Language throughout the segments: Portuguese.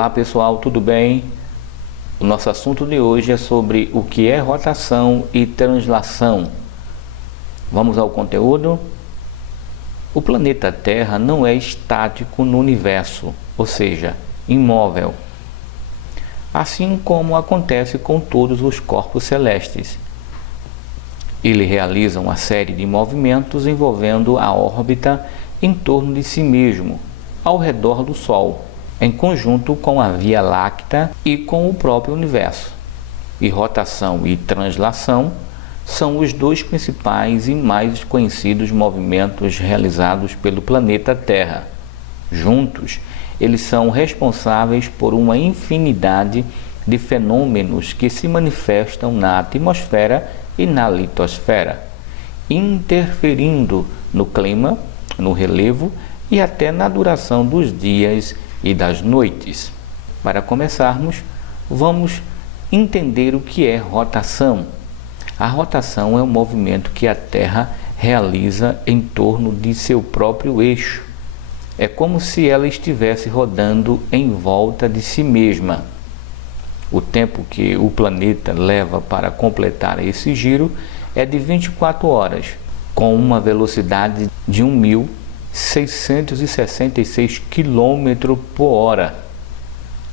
Olá pessoal, tudo bem? O nosso assunto de hoje é sobre o que é rotação e translação. Vamos ao conteúdo? O planeta Terra não é estático no universo, ou seja, imóvel. Assim como acontece com todos os corpos celestes. Ele realiza uma série de movimentos envolvendo a órbita em torno de si mesmo, ao redor do Sol, em conjunto com a Via Láctea e com o próprio universo. E rotação e translação são os dois principais e mais conhecidos movimentos realizados pelo planeta Terra. Juntos, eles são responsáveis por uma infinidade de fenômenos que se manifestam na atmosfera e na litosfera, interferindo no clima, no relevo e até na duração dos dias e das noites. Para começarmos, vamos entender o que é rotação. A rotação é um movimento que a Terra realiza em torno de seu próprio eixo. É como se ela estivesse rodando em volta de si mesma. O tempo que o planeta leva para completar esse giro é de 24 horas, com uma velocidade de 1.666 km por hora.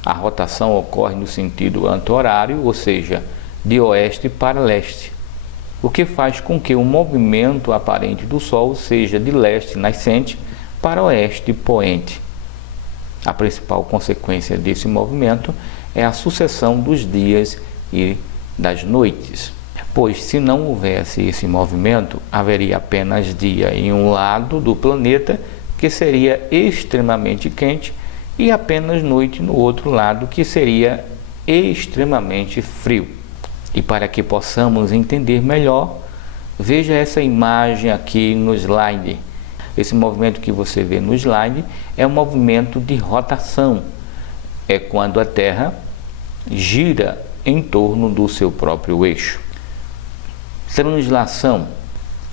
A rotação ocorre no sentido anti-horário, ou seja, de oeste para leste, o que faz com que o movimento aparente do Sol seja de leste nascente para oeste poente. A principal consequência desse movimento é a sucessão dos dias e das noites, pois se não houvesse esse movimento, haveria apenas dia em um lado do planeta, que seria extremamente quente, e apenas noite no outro lado, que seria extremamente frio. E para que possamos entender melhor, veja essa imagem aqui no slide. Esse movimento que você vê no slide é um movimento de rotação. É quando a Terra gira em torno do seu próprio eixo. Translação.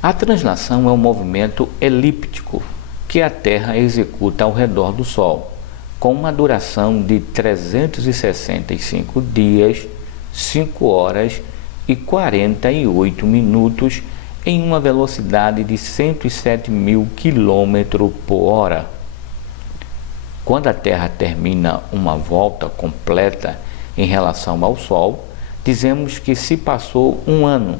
A translação é um movimento elíptico que a Terra executa ao redor do Sol, com uma duração de 365 dias, 5 horas e 48 minutos em uma velocidade de 107.000 km por hora. Quando a Terra termina uma volta completa em relação ao Sol, dizemos que se passou um ano.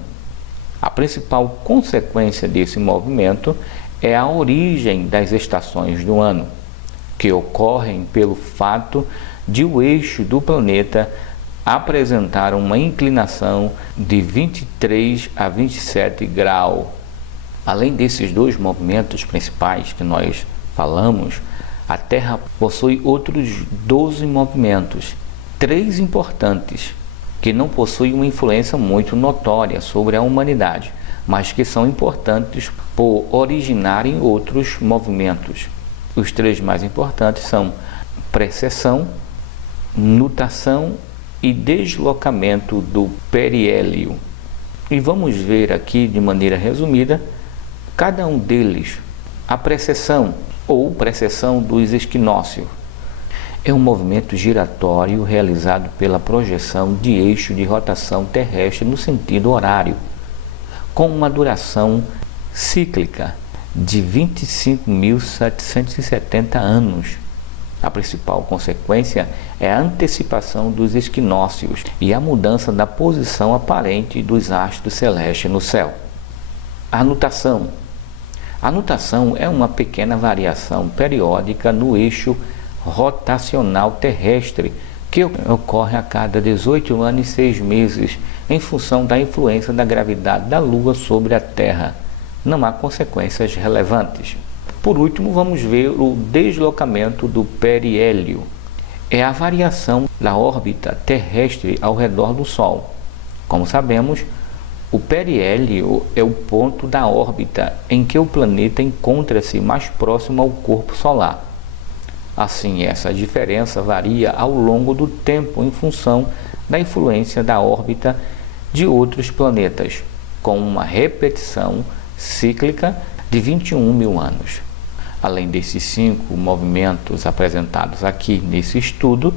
A principal consequência desse movimento é a origem das estações do ano, que ocorrem pelo fato de o eixo do planeta apresentar uma inclinação de 23 a 27 graus. Além desses dois movimentos principais que nós falamos, a Terra possui outros 12 movimentos, 3 importantes, que não possuem uma influência muito notória sobre a humanidade, mas que são importantes por originarem outros movimentos. Os 3 mais importantes são precessão, nutação e deslocamento do periélio. E vamos ver aqui de maneira resumida cada um deles. A precessão ou precessão dos equinócios é um movimento giratório realizado pela projeção de eixo de rotação terrestre no sentido horário, com uma duração cíclica de 25.770 anos. A principal consequência é a antecipação dos equinócios e a mudança da posição aparente dos astros celestes no céu. A nutação. A nutação é uma pequena variação periódica no eixo rotacional terrestre que ocorre a cada 18 anos e 6 meses em função da influência da gravidade da Lua sobre a Terra. Não há consequências relevantes. Por último, vamos ver o deslocamento do periélio. É a variação da órbita terrestre ao redor do Sol. Como sabemos, o periélio é o ponto da órbita em que o planeta encontra-se mais próximo ao corpo solar. Assim, essa diferença varia ao longo do tempo em função da influência da órbita de outros planetas, com uma repetição cíclica de 21.000 anos. Além desses 5 movimentos apresentados aqui nesse estudo,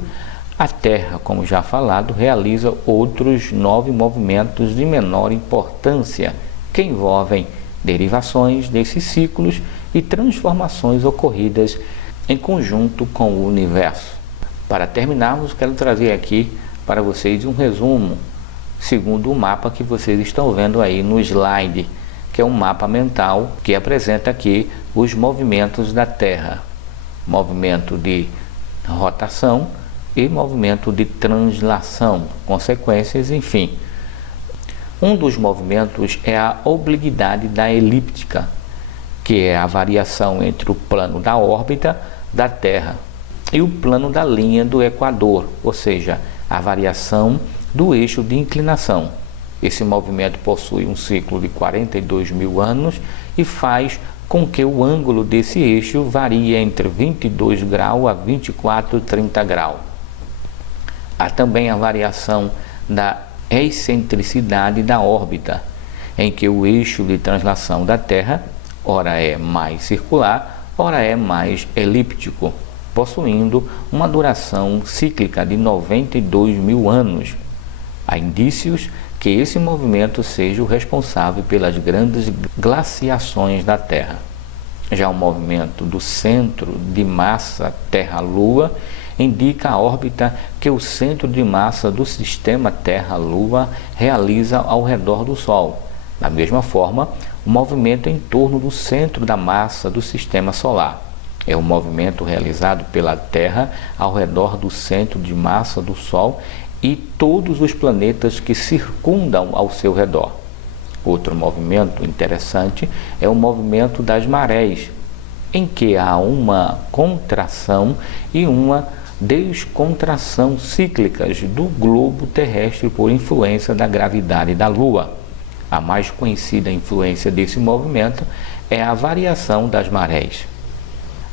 A Terra, como já falado, realiza outros 9 movimentos de menor importância, que envolvem derivações desses ciclos e transformações ocorridas em conjunto com o universo. Para terminarmos, quero trazer aqui para vocês um resumo, segundo o mapa que vocês estão vendo aí no slide, que é um mapa mental que apresenta aqui os movimentos da Terra. Movimento de rotação e movimento de translação, consequências, enfim. Um dos movimentos é a obliquidade da elíptica, que é a variação entre o plano da órbita da Terra e o plano da linha do Equador, ou seja, a variação do eixo de inclinação. Esse movimento possui um ciclo de 42 mil anos e faz com que o ângulo desse eixo varie entre 22 graus a 24, 30 graus. Há também a variação da excentricidade da órbita, em que o eixo de translação da Terra ora é mais circular, ora é mais elíptico, possuindo uma duração cíclica de 92 mil anos. Há indícios que esse movimento seja o responsável pelas grandes glaciações da Terra. Já o movimento do centro de massa Terra-Lua indica a órbita que o centro de massa do sistema Terra-Lua realiza ao redor do Sol. Da mesma forma, o movimento em torno do centro da massa do sistema solar é o movimento realizado pela Terra ao redor do centro de massa do Sol e todos os planetas que circundam ao seu redor. Outro movimento interessante é o movimento das marés, em que há uma contração e uma descontração cíclicas do globo terrestre por influência da gravidade da Lua. A mais conhecida influência desse movimento é a variação das marés.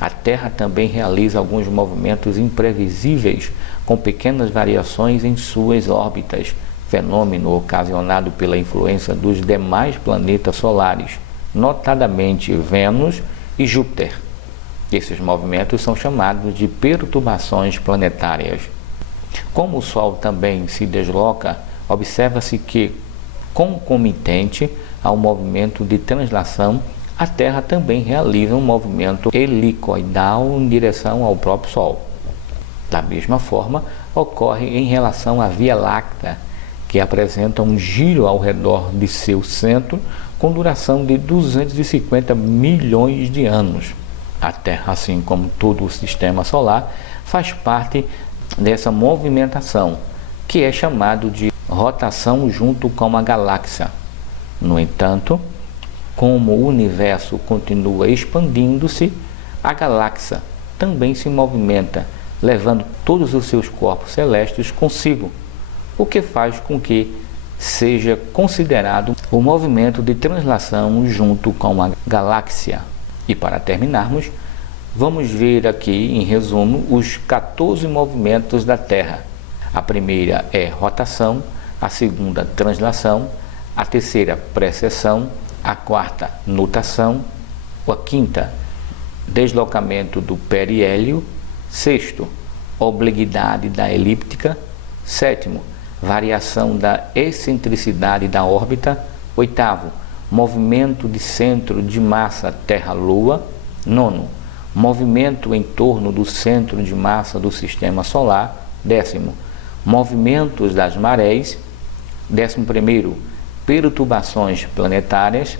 A Terra também realiza alguns movimentos imprevisíveis, com pequenas variações em suas órbitas, fenômeno ocasionado pela influência dos demais planetas solares, notadamente Vênus e Júpiter. Esses movimentos são chamados de perturbações planetárias. Como o Sol também se desloca, observa-se que, concomitante ao movimento de translação, a Terra também realiza um movimento helicoidal em direção ao próprio Sol. Da mesma forma, ocorre em relação à Via Láctea, que apresenta um giro ao redor de seu centro com duração de 250 milhões de anos. A Terra, assim como todo o sistema solar, faz parte dessa movimentação, que é chamado de rotação junto com a galáxia. No entanto, como o universo continua expandindo-se, a galáxia também se movimenta, levando todos os seus corpos celestes consigo, o que faz com que seja considerado o movimento de translação junto com a galáxia. E para terminarmos, vamos ver aqui em resumo os 14 movimentos da Terra. A primeira é rotação, a segunda translação, a terceira precessão, a quarta nutação, a quinta deslocamento do periélio, sexto obliquidade da elíptica, sétimo variação da excentricidade da órbita, oitavo movimento de centro de massa Terra-Lua, nono movimento em torno do centro de massa do sistema solar, décimo movimentos das marés, 11º perturbações planetárias,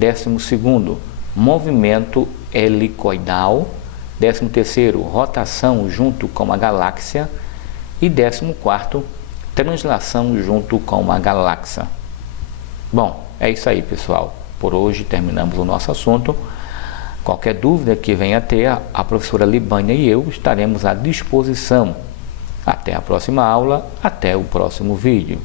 12º movimento helicoidal, 13º rotação junto com a galáxia e 14º translação junto com a galáxia. Bom, é isso aí, pessoal. Por hoje terminamos o nosso assunto. Qualquer dúvida que venha a ter, a professora Libânia e eu estaremos à disposição. Até a próxima aula, até o próximo vídeo.